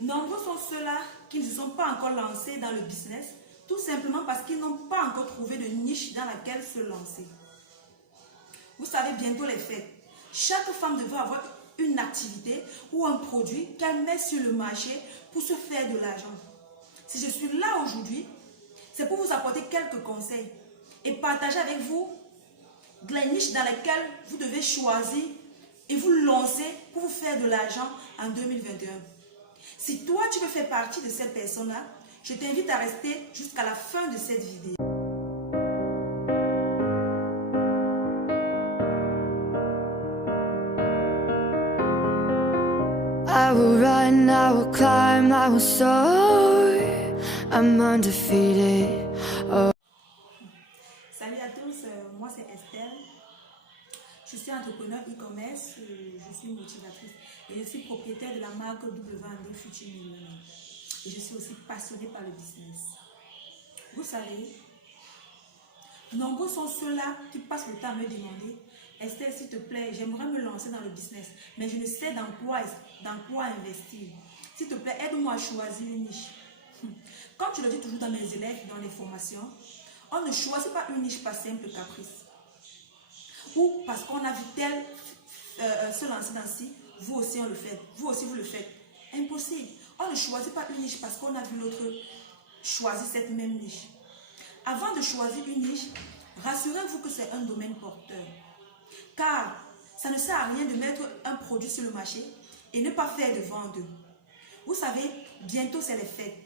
Nombreux sont ceux-là qui ne se sont pas encore lancés dans le business, tout simplement parce qu'ils n'ont pas encore trouvé de niche dans laquelle se lancer. Vous savez bientôt les fêtes. Chaque femme devrait avoir une activité ou un produit qu'elle met sur le marché pour se faire de l'argent. Si je suis là aujourd'hui, c'est pour vous apporter quelques conseils et partager avec vous la niche dans laquelle vous devez choisir et vous lancer pour vous faire de l'argent en 2021. Si toi, tu veux faire partie de cette personne-là, je t'invite à rester jusqu'à la fin de cette vidéo. I will run, I will climb, I will soar. I'm undefeated. Oh. Salut à tous, moi c'est Estelle. Je suis entrepreneur e-commerce, je suis motivatrice et je suis propriétaire de la marque W&D Future Millionnaire. Et je suis aussi passionnée par le business. Vous savez, nombreux sont ceux-là qui passent le temps à me demander: Estelle, s'il te plaît, j'aimerais me lancer dans le business, mais je ne sais dans quoi investir. S'il te plaît, aide-moi à choisir une niche. Comme je le dis toujours dans mes élèves, dans les formations, on ne choisit pas une niche par simple caprice. Ou parce qu'on a vu tel se lancer dans ci, vous aussi on le fait, vous aussi vous le faites. Impossible. On ne choisit pas une niche parce qu'on a vu l'autre choisir cette même niche. Avant de choisir une niche, rassurez-vous que c'est un domaine porteur. Car ça ne sert à rien de mettre un produit sur le marché et ne pas faire de vente. Vous savez, bientôt c'est les fêtes.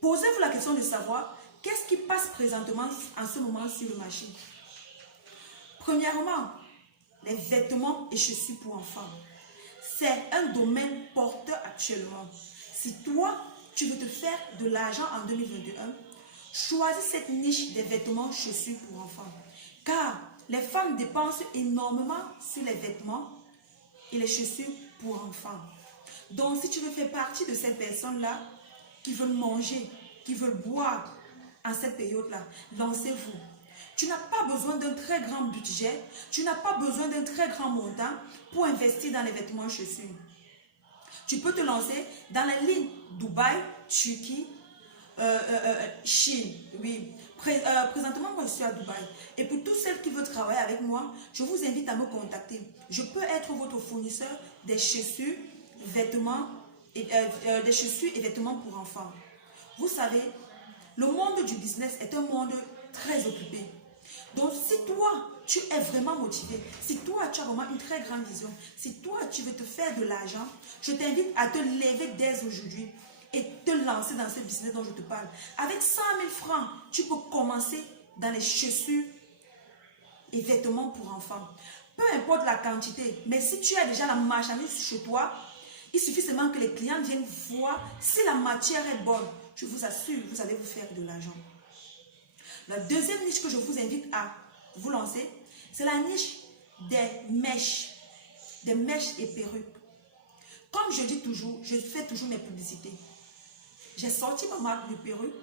Posez-vous la question de savoir qu'est-ce qui passe présentement en ce moment sur le marché. Premièrement, les vêtements et chaussures pour enfants. C'est un domaine porteur actuellement. Si toi, tu veux te faire de l'argent en 2021, choisis cette niche des vêtements chaussures pour enfants. Car les femmes dépensent énormément sur les vêtements et les chaussures pour enfants. Donc, si tu veux faire partie de ces personnes-là qui veulent manger, qui veulent boire en cette période-là, lancez-vous. Tu n'as pas besoin d'un très grand budget, tu n'as pas besoin d'un très grand montant pour investir dans les vêtements et chaussures. Tu peux te lancer dans la ligne Dubaï, Turquie, Chine. Oui. Présentement, moi je suis à Dubaï. Et pour tous celles qui veulent travailler avec moi, je vous invite à me contacter. Je peux être votre fournisseur des chaussures, vêtements et vêtements pour enfants. Vous savez, le monde du business est un monde très occupé. Donc, si toi, tu es vraiment motivé, si toi, tu as vraiment une très grande vision, si toi, tu veux te faire de l'argent, je t'invite à te lever dès aujourd'hui et te lancer dans ce business dont je te parle. Avec 100 000 francs, tu peux commencer dans les chaussures et vêtements pour enfants. Peu importe la quantité, mais si tu as déjà la marchandise chez toi, il suffit seulement que les clients viennent voir si la matière est bonne. Je vous assure, vous allez vous faire de l'argent. La deuxième niche que je vous invite à vous lancer, c'est la niche des mèches et perruques. Comme je dis toujours, je fais toujours mes publicités. J'ai sorti ma marque de perruques,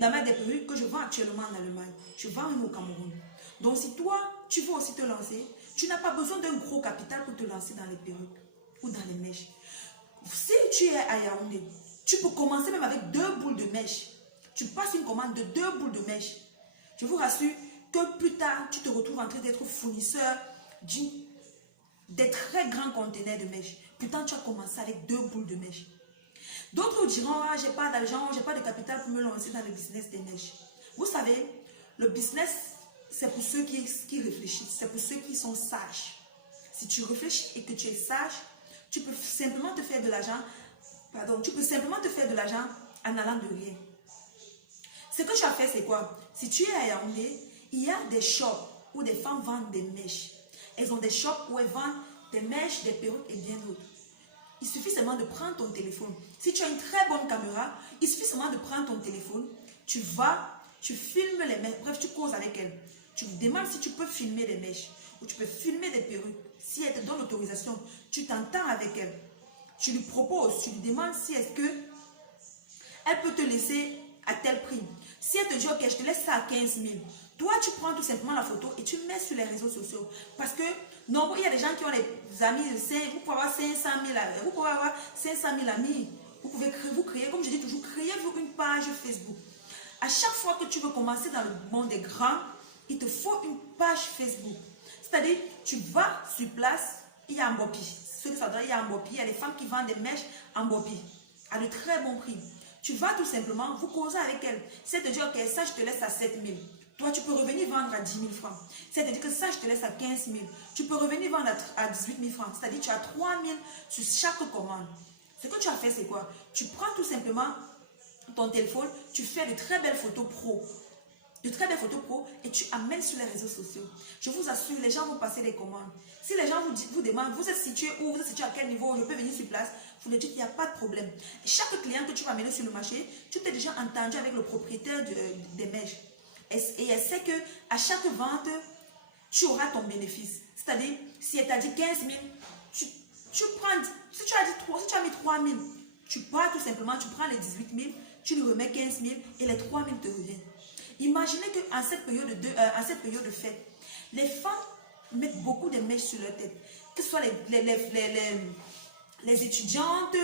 la marque des perruques que je vends actuellement en Allemagne. Je vends une au Cameroun. Donc si toi, tu veux aussi te lancer, tu n'as pas besoin d'un gros capital pour te lancer dans les perruques ou dans les mèches. Si tu es à Yaoundé, tu peux commencer même avec 2 boules de mèche. Tu passes une commande de 2 boules de mèche. Je vous rassure que plus tard, tu te retrouves en train d'être fournisseur des très grands conteneurs de mèche. Pourtant, tu as commencé avec 2 boules de mèche. D'autres diront: ah, j'ai pas d'argent, j'ai pas de capital pour me lancer dans le business des mèches. Vous savez, le business, c'est pour ceux qui réfléchissent, c'est pour ceux qui sont sages. Si tu réfléchis et que tu es sage, tu peux simplement te faire de l'argent. Tu peux simplement te faire de l'argent en allant de rien. Ce que tu as fait, c'est quoi? Si tu es à Yaoundé, il y a des shops où des femmes vendent des mèches. Elles ont des shops où elles vendent des mèches, des perruques et bien d'autres. Il suffit seulement de prendre ton téléphone. Si tu as une très bonne caméra, il suffit seulement de prendre ton téléphone. Tu vas, tu filmes les mèches. Bref, tu causes avec elles. Tu lui demandes si tu peux filmer des mèches ou tu peux filmer des perruques. Si elle te donne l'autorisation, tu t'entends avec elle. Tu lui proposes, tu lui demandes si est-ce que elle peut te laisser à tel prix. Si elle te dit: ok, je te laisse ça à 15 000, toi tu prends tout simplement la photo et tu mets sur les réseaux sociaux. Parce que non, il y a des gens qui ont des amis de 5, vous pouvez avoir 500 000 amis. pouvez créer, vous créez, comme je dis toujours, créez-vous une page Facebook. À chaque fois que tu veux commencer dans le monde des grands, il te faut une page Facebook. C'est-à-dire, tu vas sur place, il y a un bopi. Ceux qui ça doit, il y a un bopi. Il y a des femmes qui vendent des mèches en bopi à de très bon prix. Tu vas tout simplement, vous causez avec elle. C'est te dire, ok, ça je te laisse à 7 000. Toi, tu peux revenir vendre à 10 000 francs. C'est-à-dire que ça, je te laisse à 15 000. Tu peux revenir vendre à 18 000 francs. C'est-à-dire que tu as 3 000 sur chaque commande. Ce que tu as fait, c'est quoi? Tu prends tout simplement ton téléphone, tu fais de très belles photos pro. De très belles photos pro et tu amènes sur les réseaux sociaux. Je vous assure, les gens vont passer les commandes. Si les gens vous demandent, vous êtes situé où, vous êtes situé à quel niveau, je peux venir sur place, vous leur dites qu'il n'y a pas de problème. Et chaque client que tu vas amener sur le marché, tu t'es déjà entendu avec le propriétaire des mèches. Et elle sait qu'à chaque vente, tu auras ton bénéfice. C'est-à-dire, si elle t'a dit 15 000, tu prends, si tu as mis 3 000, tu pars tout simplement, tu prends les 18 000, tu lui remets 15 000 et les 3 000 te reviennent. Imaginez qu'en cette période de fête, les femmes mettent beaucoup de mèches sur leur tête. Que ce soit les étudiantes,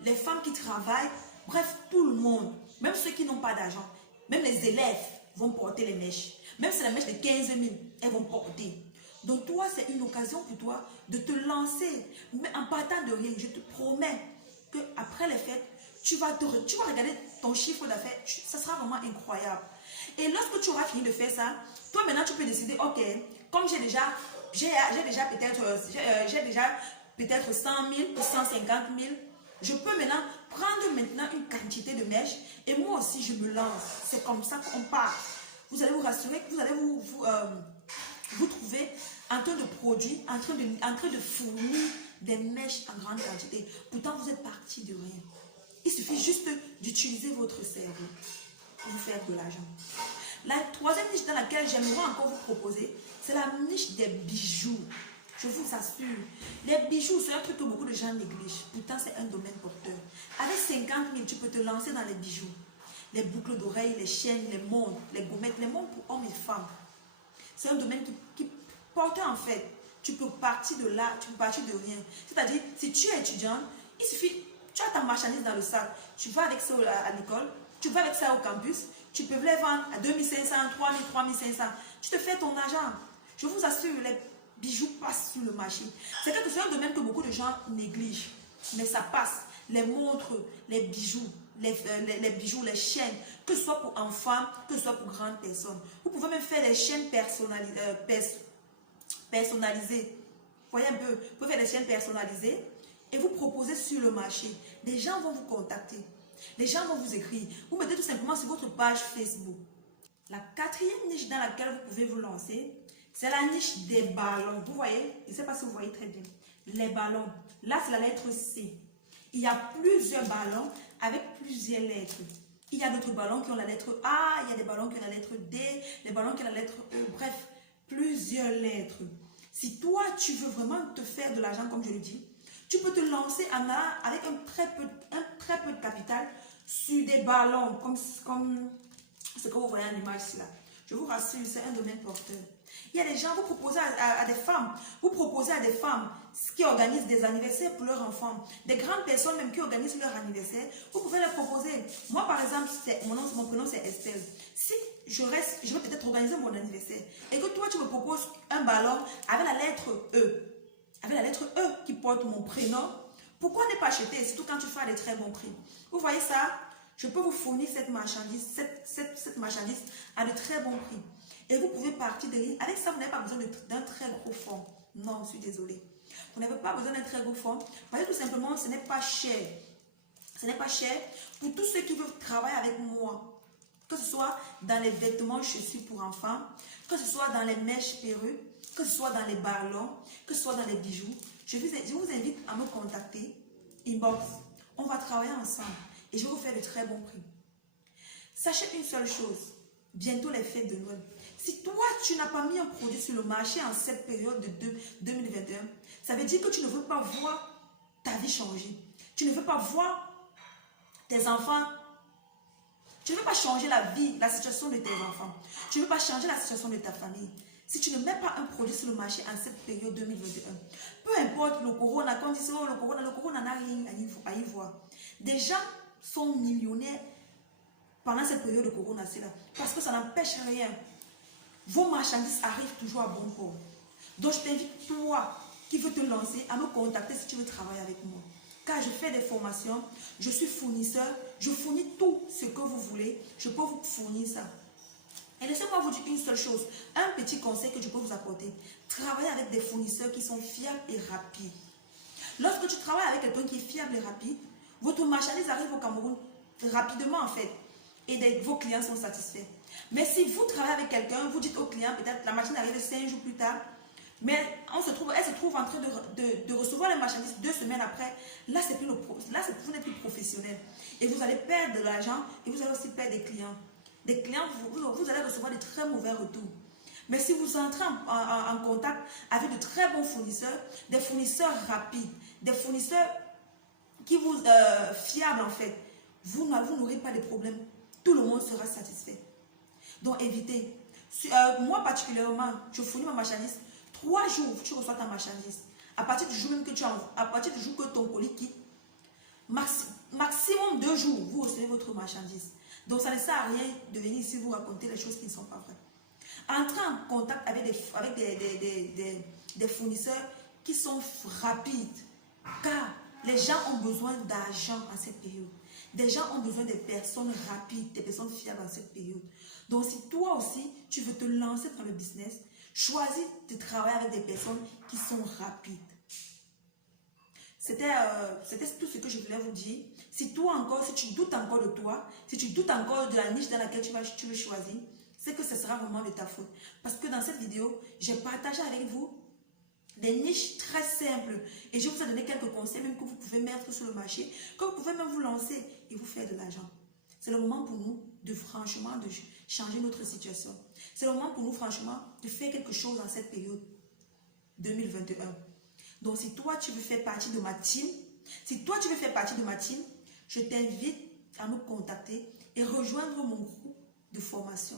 les femmes qui travaillent, bref, tout le monde. Même ceux qui n'ont pas d'argent, même les élèves vont porter les mèches. Même si c'est la mèche de 15 000, elles vont porter. Donc toi, c'est une occasion pour toi de te lancer. Mais en partant de rien, je te promets qu'après les fêtes, tu vas regarder ton chiffre d'affaires, ça sera vraiment incroyable. Et lorsque tu auras fini de faire ça, toi maintenant tu peux décider, ok, comme j'ai déjà peut-être 100 000 ou 150 000, je peux maintenant prendre une quantité de mèches et moi aussi je me lance. C'est comme ça qu'on part. Vous allez vous rassurer que vous allez vous trouver en train de produire, en train de fournir des mèches en grande quantité. Pourtant vous êtes parti de rien. Il suffit juste d'utiliser votre cerveau pour vous faire de l'argent. La troisième niche dans laquelle j'aimerais encore vous proposer, c'est la niche des bijoux. Je vous assure, les bijoux, c'est un truc que beaucoup de gens négligent. Pourtant, c'est un domaine porteur. Avec 50 000, tu peux te lancer dans les bijoux. Les boucles d'oreilles, les chaînes, les montres, les gommettes, les montres pour hommes et femmes. C'est un domaine qui porte en fait. Tu peux partir de là, tu peux partir de rien. C'est-à-dire, si tu es étudiant, il suffit, tu as ta marchandise dans le sac. Tu vas avec ça à l'école, tu vas avec ça au campus, tu peux les vendre à 2500, 3000, 3500. Tu te fais ton argent. Je vous assure, les bijoux passent sur le marché. C'est un domaine que beaucoup de gens négligent. Mais ça passe. Les montres, les bijoux, les bijoux, les chaînes, que ce soit pour enfants, que ce soit pour grandes personnes. Vous pouvez même faire des chaînes personnalisées. Voyez un peu, vous pouvez faire des chaînes personnalisées et vous proposer sur le marché. Des gens vont vous contacter. Les gens vont vous écrire. Vous mettez tout simplement sur votre page Facebook. La quatrième niche dans laquelle vous pouvez vous lancer, c'est la niche des ballons. Vous voyez, je ne sais pas si vous voyez très bien. Les ballons. Là, c'est la lettre C. Il y a plusieurs ballons avec plusieurs lettres. Il y a d'autres ballons qui ont la lettre A, il y a des ballons qui ont la lettre D, des ballons qui ont la lettre E. Bref, plusieurs lettres. Si toi, tu veux vraiment te faire de l'argent, comme je le dis, tu peux te lancer avec un très peu de capital sur des ballons, comme ce que vous voyez en image là. Je vous rassure, c'est un domaine porteur. Il y a des gens, vous proposez à des femmes qui organisent des anniversaires pour leurs enfants, des grandes personnes même qui organisent leur anniversaire, vous pouvez leur proposer. Moi par exemple, mon prénom c'est Estelle. Si je vais peut-être organiser mon anniversaire et que toi tu me proposes un ballon avec la lettre E, qui porte mon prénom, pourquoi ne pas acheter, surtout quand tu fais à des très bons prix. Vous voyez ça? Je peux vous fournir cette marchandise à de très bons prix. Et vous pouvez partir de rien. Avec ça, vous n'avez pas besoin d'un très gros fonds. Non, je suis désolée. Vous n'avez pas besoin d'un très gros fonds. Parce que tout simplement, ce n'est pas cher. Ce n'est pas cher pour tous ceux qui veulent travailler avec moi. Que ce soit dans les vêtements, chaussures pour enfants, que ce soit dans les mèches perruques, que ce soit dans les ballons, que ce soit dans les bijoux. Je vous invite à me contacter. Inbox. On va travailler ensemble. Et je vais vous faire de très bons prix. Sachez une seule chose. Bientôt les fêtes de Noël. Si toi, tu n'as pas mis un produit sur le marché en cette période de 2021, ça veut dire que tu ne veux pas voir ta vie changer. Tu ne veux pas voir tes enfants. Tu ne veux pas changer la situation de tes enfants. Tu ne veux pas changer la situation de ta famille. Si tu ne mets pas un produit sur le marché en cette période 2021, peu importe le corona, quand on dit oh, le corona n'a rien à y voir. Des gens sont millionnaires pendant cette période de corona, c'est là. Parce que ça n'empêche rien. Vos marchandises arrivent toujours à bon port. Donc je t'invite, toi qui veux te lancer, à me contacter si tu veux travailler avec moi. Car je fais des formations, je suis fournisseur, je fournis tout ce que vous voulez, je peux vous fournir ça. Et laissez-moi vous dire une seule chose, un petit conseil que je peux vous apporter. Travaillez avec des fournisseurs qui sont fiables et rapides. Lorsque tu travailles avec quelqu'un qui est fiable et rapide, votre marchandise arrive au Cameroun rapidement en fait. Et vos clients sont satisfaits. Mais si vous travaillez avec quelqu'un, vous dites au client, peut-être la machine arrive 5 jours plus tard, mais elle se trouve en train de recevoir les marchandises 2 semaines après. Là, vous n'êtes plus professionnel. Et vous allez perdre de l'argent et vous allez aussi perdre des clients. Des clients, vous allez recevoir de très mauvais retours. Mais si vous entrez en contact avec de très bons fournisseurs, des fournisseurs rapides, des fournisseurs qui vous fiables en fait, vous n'aurez pas de problème. Tout le monde sera satisfait. Donc évitez. Moi particulièrement, je fournis ma marchandise. 3 jours, tu reçois ta marchandise. À partir du jour même que à partir du jour que ton colis quitte, maximum 2 jours, vous recevez votre marchandise. Donc ça ne sert à rien de venir ici vous raconter les choses qui ne sont pas vraies. Entrez en contact avec des fournisseurs qui sont rapides. Car les gens ont besoin d'argent en cette période. Des gens ont besoin de personnes rapides, des personnes fiables en cette période. Donc si toi aussi, tu veux te lancer dans le business, choisis de travailler avec des personnes qui sont rapides. C'était tout ce que je voulais vous dire. Si toi encore, si tu doutes encore de toi, si tu doutes encore de la niche dans laquelle tu veux choisir, c'est que ce sera vraiment de ta faute. Parce que dans cette vidéo, j'ai partagé avec vous des niches très simples. Et je vous ai donné quelques conseils même que vous pouvez mettre sur le marché, que vous pouvez même vous lancer et vous faire de l'argent. C'est le moment pour nous de franchement de changer notre situation. C'est le moment pour nous franchement de faire quelque chose en cette période 2021. Donc si toi tu veux faire partie de ma team, je t'invite à me contacter et rejoindre mon groupe de formation.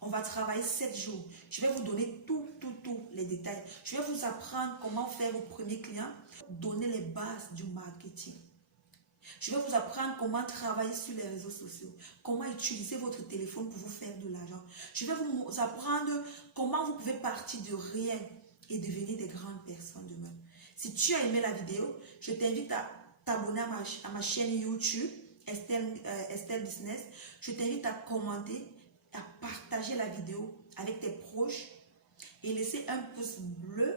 On va travailler 7 jours. Je vais vous donner tous les détails. Je vais vous apprendre comment faire vos premiers clients, donner les bases du marketing. Je vais vous apprendre comment travailler sur les réseaux sociaux, comment utiliser votre téléphone pour vous faire de l'argent. Je vais vous apprendre comment vous pouvez partir de rien et devenir des grandes personnes demain. Si tu as aimé la vidéo, je t'invite à t'abonner à ma chaîne YouTube, Estelle Business. Je t'invite à commenter, à partager la vidéo avec tes proches et laisser un pouce bleu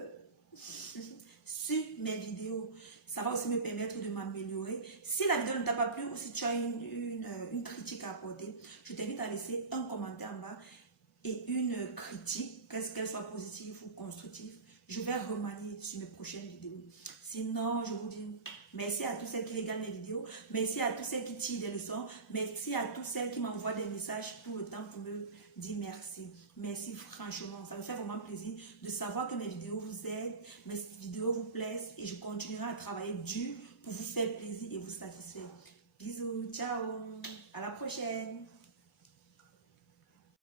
sur mes vidéos. Ça va aussi me permettre de m'améliorer. Si la vidéo ne t'a pas plu ou si tu as une critique à apporter, je t'invite à laisser un commentaire en bas et une critique, qu'elle soit positive ou constructive. Je vais remanier sur mes prochaines vidéos. Sinon, je vous dis merci à toutes celles qui regardent mes vidéos. Merci à toutes celles qui tirent des leçons. Merci à toutes celles qui m'envoient des messages tout le temps pour me dire merci. Merci franchement. Ça me fait vraiment plaisir de savoir que mes vidéos vous aident, mes vidéos vous plaisent et je continuerai à travailler dur pour vous faire plaisir et vous satisfaire. Bisous, ciao, à la prochaine.